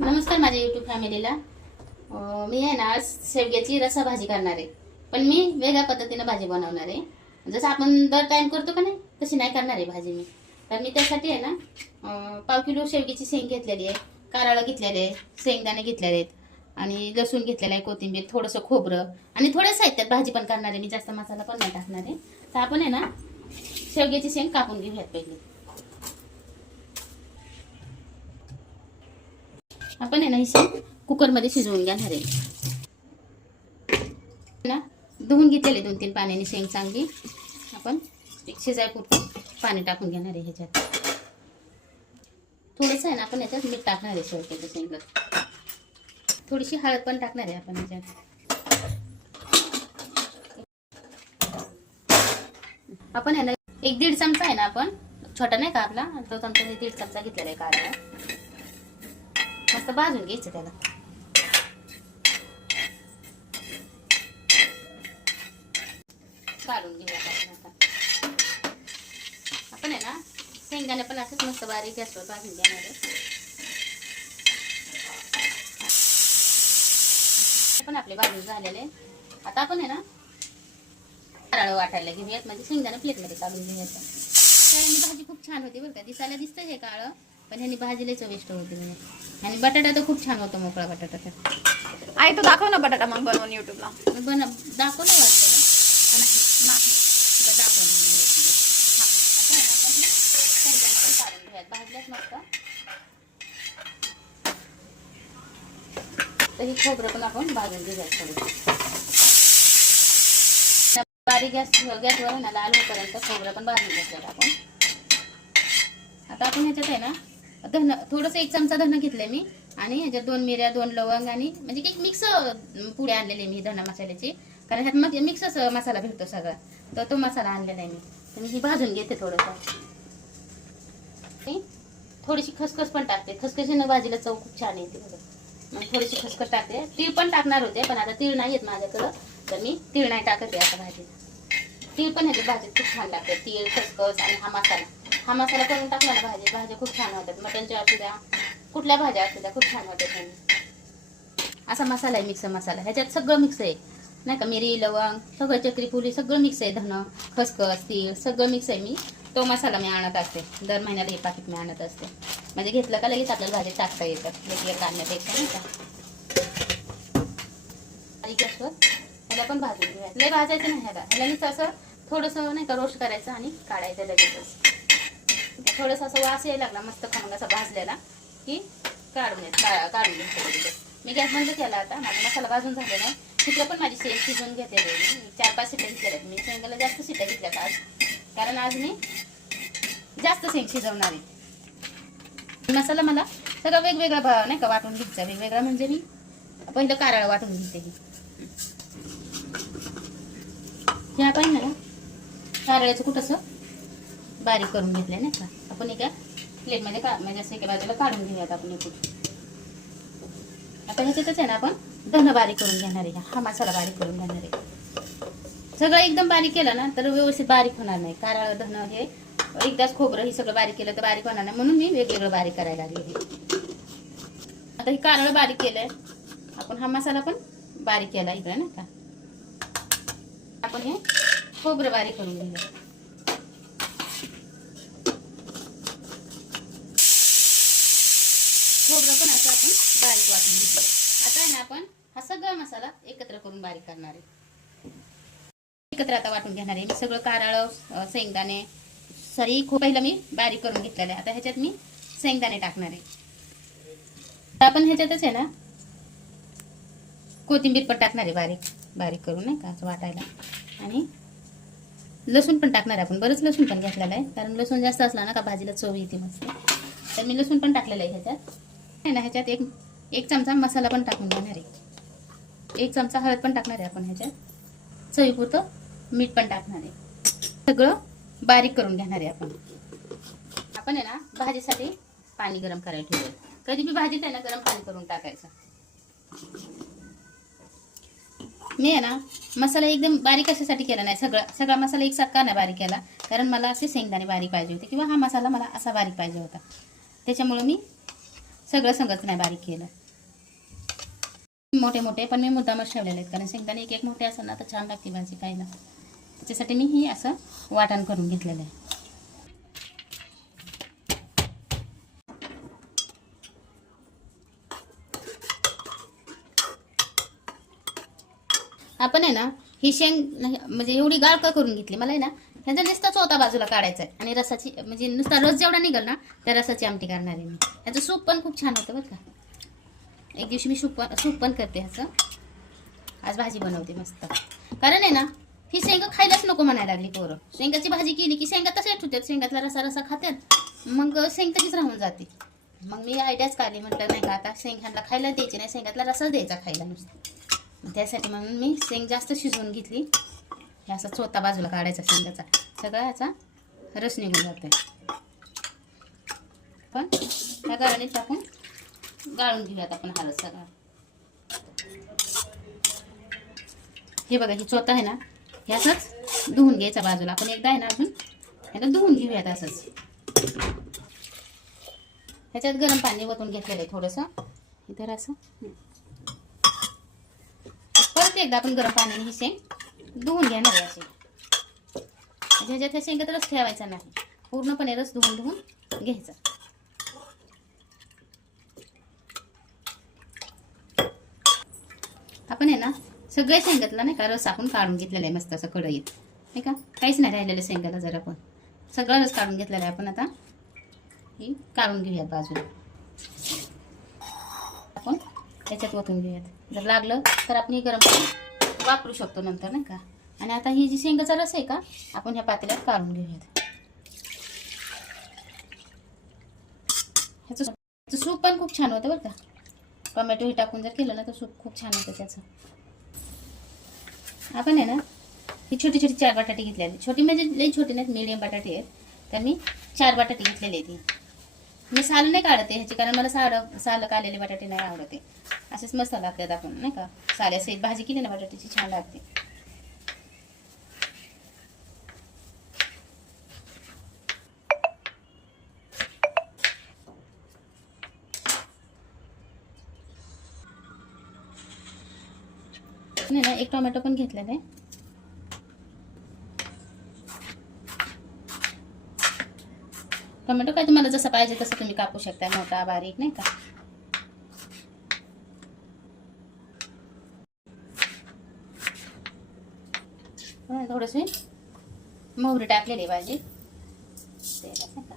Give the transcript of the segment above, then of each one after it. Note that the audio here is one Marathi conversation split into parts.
नमस्कार माझ्या यूट्यूब फॅमिलीला. मी आहे ना आज शेवग्याची रसा भाजी करणार आहे, पण मी वेगळ्या पद्धतीने भाजी बनवणार आहे. जसं आपण दर टाइम करतो का नाही तशी नाही करणार आहे भाजी मी. तर मी त्यासाठी आहे ना 1/2 किलो शेवग्याची शेंग घेतलेली आहे, कारळं घेतलेले आहे, शेंगदाणे घेतलेले आहेत आणि लसूण घेतलेला आहे, कोथिंबीर, थोडंसं खोबरं आणि थोड्या साहित्यात भाजी पण करणार आहे मी. जास्त मसाला पण नाही टाकणार आहे. तर आपण आहे ना शेवग्याची शेंग कापून घेऊयात पहिले. आपण आहे ना ही शेंग कुकरमध्ये शिजवून घेणार आहे ना. धुवून घेतलेले 2-3 पाण्याने शेंग चांगली. आपण शिजायपुरतं पाणी टाकून घेणार आहे. ह्याच्यात थोडंसं आहे ना आपण ह्याच्यात मीठ टाकणार आहे. शेवग्याच्या शेंगला थोडीशी हळद पण टाकणार आहे आपण ह्याच्यात. आपण आहे ना 1-1.5 चमचा आहे ना, आपण छोटा नाही का आपला तो चमचा, 1.5 चमचा घेतलेला आहे कारळा. मस्त भाजून घ्यायचं त्याला. काढून घेऊया आपण आहे ना शेंगदाणे पण असंच मस्त बारीक गॅसवर भाजून घेणार आहे. पण आपले भाजून झालेले. आता आपण आहे ना कारळं वाटायला घेऊयात, म्हणजे शेंगदाणे प्लेटमध्ये काढून घेऊयात. त्याने भाजी खूप छान होती बरं का. दिसायला दिसतंय हे काळं, पण ह्यानी भाजीला चविष्ट होती म्हणजे. आणि बटाटा तर खूप छान होतो, मोकळा बटाटा. तर आई तू दाखव ना बटाटा मग बनवून युट्यूबला. दाखवलं वाटतं भाजल्याच मस्त. तर ही खोबरं पण आपण भाजून घेऊया थोडं. बारीक गॅसवर ना लाल होईपर्यंत खोबरं पण भाजून घेतलं आपण. आता आपण ह्याच्यात आहे ना धन, थोडंसं 1 चमचा धन घेतले मी, आणि ह्याच्यात 2 मिऱ्या, 2 लवंग, आणि म्हणजे एक मिक्स पुढे आणलेले मी धना मसाल्याची, कारण ह्यात मग मिक्सच मसाला भेटतो सगळा. तर तो मसाला आणलेला आहे मी. तर मी ही भाजून घेते थोडंसं. थोडीशी खसखस पण टाकते. खसखशीनं भाजीला चव खूप छान येते बघा. मग थोडीशी खसखस टाकते. तीळ पण टाकणार होते, पण आता तीळ नाही येत माझ्याकडं, तर मी तीळ नाही टाकते आता भाजीत. तीळ पण ह्याच्या भाजीत खूप छान लागते. तीळ, खसखस आणि हा मसाला करून टाकला ना भाज्या खूप छान होतात. मटणच्या असू द्या, कुठल्या भाज्या असू द्या, खूप छान होतात. असा मसाला आहे, मिक्स मसाला. ह्याच्यात सगळं मिक्स आहे नाही का. मिरी, लवंग, सगळं, चक्री फुली सगळं मिक्स आहे. धन, खसखस, तीळ सगळं मिक्स आहे. मी तो मसाला मी आणत असते. दर महिन्याला 1 पाकिट मी आणत असते, म्हणजे घेतलं का लगेच आपल्याला भाजी टाकता येतात. वेगवेगळ्या आणण्यापेक्षा नाही का. गॅसवर ह्याला पण भाजून घेऊया. लय भाजायचं नाही ह्याला नुसतं असं थोडंसं नाही का रोस्ट करायचं आणि काढायचं लगेचच. थोडंसं असं वास यायला लागला मस्त खमंग असा भाजलेला की काढून घ्यायचं. मी गॅस बंद केला. आता माझा मसाला भाजून झालेला आहे. तिकडे पण माझी शेंग शिजवून घेतलेली आहे. 4-5 शिट्ट्या घेतल्या मी. शेंगाला जास्त शिट्ट्या घेतल्यात आज, कारण आज मी जास्त शेंग शिजवणार आहे. मसाला मला सगळं वेगवेगळा नाही का वाटून घ्यायचा. वेगवेगळा म्हणजे मी पहिलं कारळ वाटून घेते. हे आपण ना कारळाचं कुठंसं बारीक करून घेतलंय नाही का. आपण एका प्लेटमध्ये म्हणजे असं एका बाजूला काढून घेऊयात आपण एकूण. आता ह्याच्यातच आहे ना आपण धन बारीक करून घेणार आहे. हा मसाला बारीक करून घेणार आहे. सगळं एकदम बारीक केलं ना तर व्यवस्थित बारीक होणार नाही. कारळ, धन हे एकदाच, खोबरं हे सगळं बारीक केलं तर बारीक होणार नाही, म्हणून मी वेगवेगळं बारीक करायला लागले. आता हे कारळ बारीक केलंय आपण. हा मसाला पण बारीक केला इकडे ना का. आपण हे खोबरं बारीक करून घेऊया. खोबरं पण असं आपण बारीक वाटून घेतलं. आता आहे ना आपण हा सगळा मसाला एकत्र करून बारीक करणार आहे. एकत्र आता वाटून घेणार आहे मी सगळं. कारळ, शेंगदाणे, पहिलं मी बारीक करून घेतलेलं आहे. आता ह्याच्यात मी शेंगदाणे टाकणार आहे. आपण ह्याच्यातच आहे ना कोथिंबीर पण टाकणार आहे, बारीक बारीक करून नाही का असं वाटायला. आणि लसूण पण टाकणार आहे आपण. बरंच लसूण पण घेतलेलं आहे, कारण लसूण जास्त असला ना का भाजीला चव येते मस्त. तर मी लसूण पण टाकलेलं आहे ह्याच्यात. आहे ना ह्याच्यात एक चमचा मसाला पण टाकून घेणार आहे. 1 चमचा हळद पण टाकणार आहे आपण ह्याच्यात. चवीपुरतं मीठ पण टाकणार आहे. सगळं बारीक करून घेणार आहे आपण. आपण आहे ना भाजीसाठी पाणी गरम करायला ठेवूया. कधी बी भाजीत आहे ना गरम पाणी करून टाकायचं. मी आहे ना मसाला एकदम बारीक कशासाठी केला नाही. सगळा मसाला एकसारखा नाही बारीक केला, कारण मला असे शेंगदाणे बारीक पाहिजे होते, किंवा हा मसाला मला असा बारीक पाहिजे होता. त्याच्यामुळे मी सगळं संगच नाही बारीक केलं. मोठे मोठे पण मी मुद्दामच ठेवलेले आहेत, कारण शेंगदाणे एक एक मोठे असेल ना तर छान लागते भाजी खायला. त्याच्यासाठी मी ही असं वाटण करून घेतलेलं आहे. आपण आहे ना ही शेंग म्हणजे एवढी गाळ का करून घेतली, मला आहे ना ह्याचा नुसता चौथा बाजूला काढायचा आहे आणि रसाची म्हणजे नुसता रस जेवढा निघाल ना त्या रसाची आमटी करणार आहे मी. ह्याचं सूप पण खूप छान होतं बरं का. एक दिवशी मी सूप पण करते ह्याचं. आज भाजी बनवते मस्त. कारण आहे ना ही शेंगा खायलाच नको म्हणायला लागली पोरं. शेंगाची भाजी केली की शेंगा तशाच होत्यात, शेंगातला रसा रसा खात्यात, मग शेंग तशीच राहून जाते. मग मी आयडियाच काढली, म्हटलं नाही का आता शेंगाला खायला द्यायची नाही, शेंगातला रसाच द्यायचा खायला नुसतं. त्यासाठी म्हणून मी शेंग जास्त शिजवून घेतली. हे असं चोथा बाजूला काढायचा शेंगाचा, सगळा याचा रस निघून जातोय. पण त्या गाळणीत टाकून गाळून घेऊयात आपण हा रस सगळा. हे बघा ही चोथा आहे ना हे असंच धुवून घ्यायचा बाजूला. आपण एकदा आहे ना अजून ह्याला धुवून घेऊयात असंच. ह्याच्यात गरम पाणी ओतून घेतलेलं आहे थोडंसं इतर असं. परत एकदा आपण गरम पाण्याने ही शेंग धुवून घेणार आहे अशी. ह्याच्यात ह्या शेंगात रस ठेवायचा नाही, पूर्णपणे रस धुवून घ्यायचा. आपण आहे ना सगळ्या शेंगातला नाही का रस आपण काढून घेतलेला आहे मस्त असं कढईत, नाही का. काहीच नाही राहिलेलं शेंगाला, जर आपण सगळा रस काढून घेतलेला आहे. आपण आता ही काढून घेऊयात बाजूला. आपण त्याच्यात ओतून घेऊयात. जर लागलं तर आपण ही गरम पाणी वापरू शकतो नंतर, नाही का. आणि आता ही जी शेंगाचा रस आहे का आपण ह्या पातेल्यात काढून घेऊयात. ह्याचं सूप पण खूप छान होतं बरं का. टोमॅटो ही टाकून जर केलं ना तर सूप खूप छान होतं त्याचं. आपण आहे ना ही छोटी छोटी 4 बटाटे घेतलेले. छोटी म्हणजे लई छोटी नाहीत, मीडियम बटाटे आहेत. तर मी 4 बटाटे घेतलेले आहेत. मी साल नाही काढते ह्याची, कारण मला साल काढलेले बटाटे नाही आवडते. असेच मस्त लागतात आपण, नाही का. साल्यासहित भाजी केली ना बटाट्याची छान लागते. नाही ना एक टोमॅटो पण घेतलेला आहे. टोमॅटो काय तुम्हाला जसं पाहिजे तसं तुम्ही कापू शकता, मोठा बारीक, नाही का. थोडंसं मोहरी टाकलेली भाजी नाही का.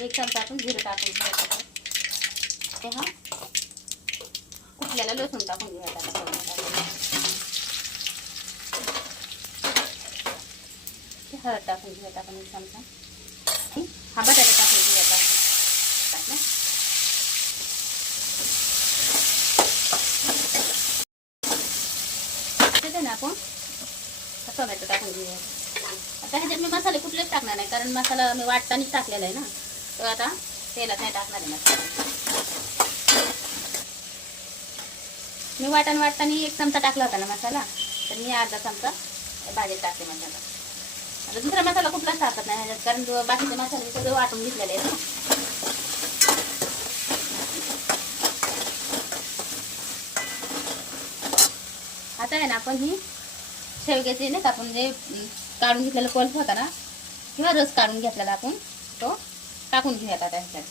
एक चमचा आपण जिरं टाकून घ्यायचं. तेव्हा कुठल्याला लसूण टाकून घ्यायचा. हळद टाकून घेऊयात आपण एक चमचा. हा बटाटा टाकून घेऊयात आपण. त्याच्यात ना आपण टोमॅटो टाकून घेऊयात. आता ह्याच्यात मी मसाले कुठलेच टाकणार नाही, कारण मसाला मी वाटतानाच टाकलेला आहे ना. तर आता तेलात नाही टाकणार आहे मसाला. मी वाटताना 1 चमचा टाकला होता ना मसाला, तर मी अर्धा चमचा भाजीत टाकते मसाला. आता दुसरा मसाला कुठलाच टाकत नाही ह्याच्यात, कारण बाकीचे मसाले मी सगळे वाटून घेतलेले आहेत. आता आहे ना आपण ही शेवग्याची नाही का आपण जे काढून घेतलेला पल्प होता ना किंवा रस काढून घेतलेला आपण तो टाकून घेऊयात आता ह्याच्यात.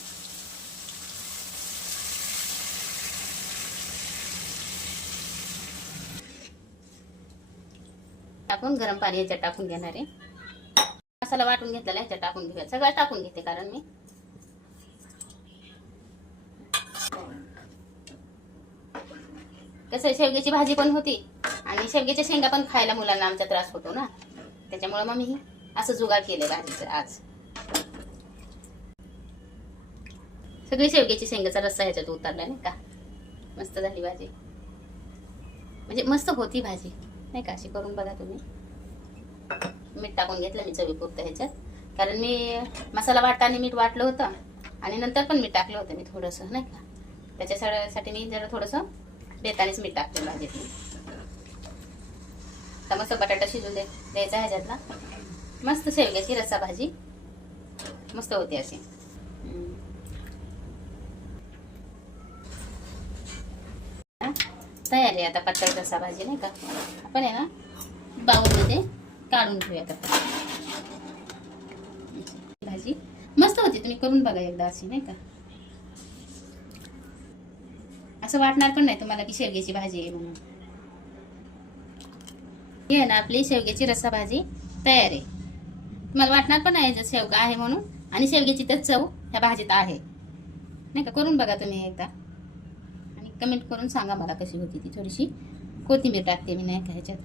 टाकून गरम पाणी ह्याच्यात टाकून घेणार आहे. मसाला वाटून घेतलेला ह्याच्यात टाकून घेऊयात. सगळं टाकून घेते, कारण मी कसं शेवग्याची भाजी पण होती आणि शेवग्याच्या शेंगा पण खायला मुलांना आमचा त्रास होतो ना, त्याच्यामुळे मग मी असं जुगाड केलं भाजीचं आज. सगळी शेवग्याची शेंगाचा रस्सा ह्याच्यात उतरला नाही का. मस्त झाली भाजी, म्हणजे मस्त होती भाजी नाही का. अशी करून बघा तुम्ही. मीठ टाकून घेतलं मी चवीपुरतं ह्याच्यात, कारण मी मसाला वाटताना मीठ वाटलं होतं आणि नंतर पण मीठ टाकलं होतं मी थोडंसं नाही का. त्याच्यासाठी मी जरा थोडंसं बेतानेच मीठ टाकते भाजीत. तर मस्त बटाटा शिजून द्यायचा ह्याच्यातला. मस्त शेवग्याची रस्सा भाजी मस्त होते अशी. तयार आहे आता पातळ रस्सा भाजी नाही का. आपण आहे ना बाउलमध्ये काढून घेऊया आता. भाजी मस्त होती, तुम्ही करून बघा एकदा अशी नाही का. असं वाटणार पण नाही तुम्हाला की शेवग्याची भाजी आहे म्हणून. ही आहे ना आपली शेवग्याची रस्सा भाजी तयार आहे. तुम्हाला वाटणार पण नाही जर शेवगा आहे म्हणून, आणि शेवग्याची तर चव ह्या भाजीत आहे नाही का. करून बघा तुम्ही एकदा आणि कमेंट करून सांगा मला कशी होती ती. थोडीशी कोथिंबीर टाकते मी नाही का ह्याच्यात.